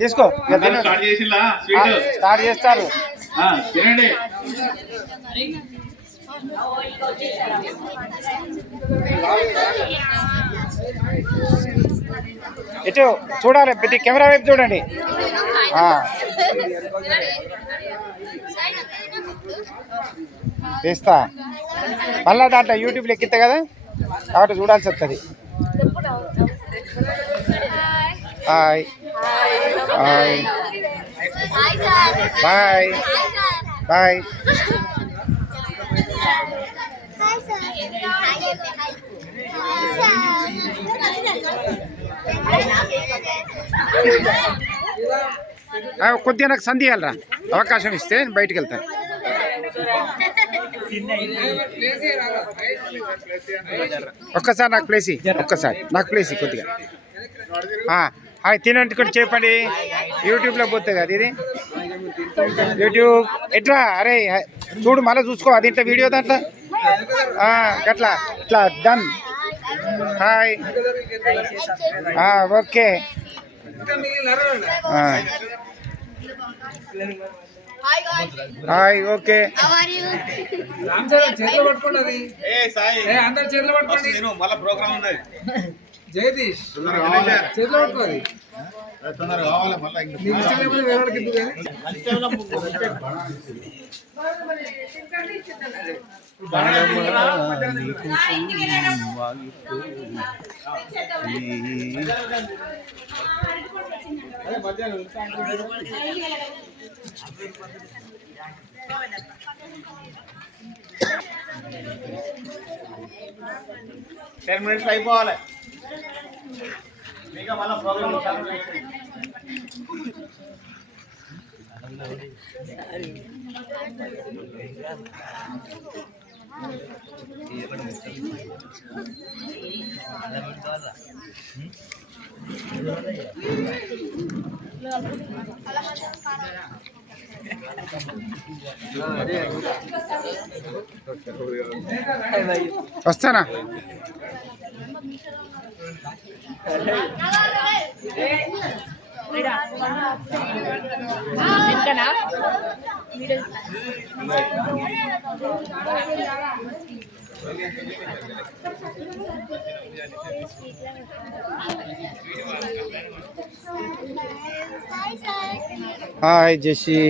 తీసుకో స్టార్ట్ చేస్తారు తినండి. ఇటు చూడాలి, ప్రతి కెమెరా వైపు చూడండి. తీస్తా మళ్ళా దాంట్లో యూట్యూబ్లో ఎక్కితే కదా, కాబట్టి చూడాల్సి వస్తుంది. Hi hi bye bye. కొద్దిగా నాకు సంధి ఇవ్వాలరా, అవకాశం ఇస్తే బయటికి వెళ్తాను. ఒక్కసారి నాకు ప్లేస్ ఒక్కసారి నాకు ప్లేస్ కొద్దిగా తినండి కూడా చెప్పండి. యూట్యూబ్లో పోతుంది కదా ఇది, యూట్యూబ్ ఎట్లా. అరే చూడు మళ్ళీ చూసుకో, అది ఇంట్లో వీడియో దాంట్లో అట్లా ఇట్లా done. Hi okay hi okay. చేతిలో పట్టుకోండి, అందరు చేతిలో పట్టుకోండి. మళ్ళీ ప్రోగ్రామ్ ఉన్నది. జగదీష్ చేతిలో పట్టుకోవాలి. టెన్ మినిట్స్ అయిపోవాలి. మీకు మళ్ళీ ప్రోగ్రామ్ వస్తానా? హాయ్ జెసి.